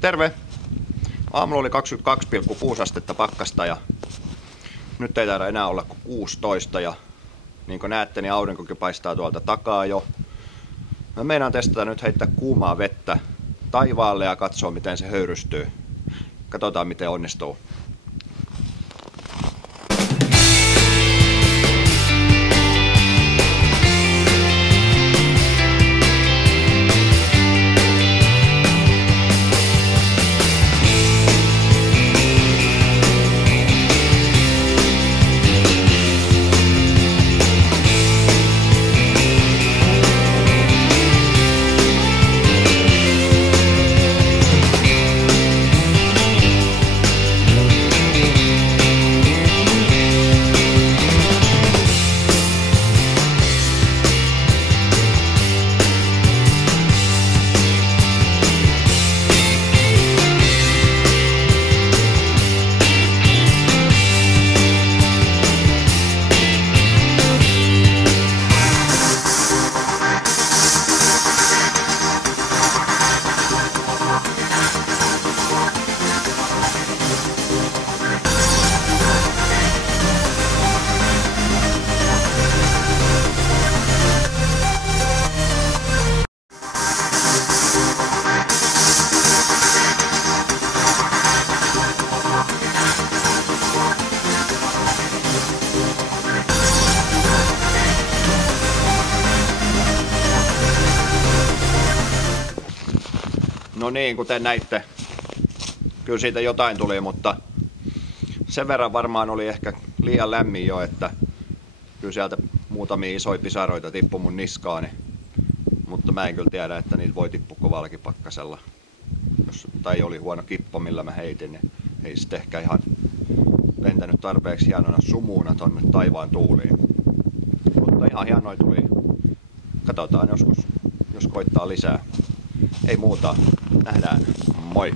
Terve! Aamulla oli 22,6 astetta pakkasta ja nyt ei taida enää olla kuin 16 ja niin kuin näette, niin aurinkokin paistaa tuolta takaa jo. Mä meinaan testata nyt heittää kuumaa vettä taivaalle ja katsoa miten se höyrystyy. Katsotaan miten onnistuu. No niin, kuten näitte, kyllä siitä jotain tuli, mutta sen verran varmaan oli ehkä liian lämmin jo, että kyllä sieltä muutamia isoja pisaroita tippui mun niskaani. Mutta mä en kyllä tiedä, että niitä voi tippua kovallakin pakkasella. Tai oli huono kippo, millä mä heitin, niin ei sitten ehkä ihan lentänyt tarpeeksi hienona sumuuna tonne taivaan tuuliin. Mutta ihan hienoja tuli. Katsotaan joskus, jos koittaa lisää. Ei muuta. Nähdään. Moi!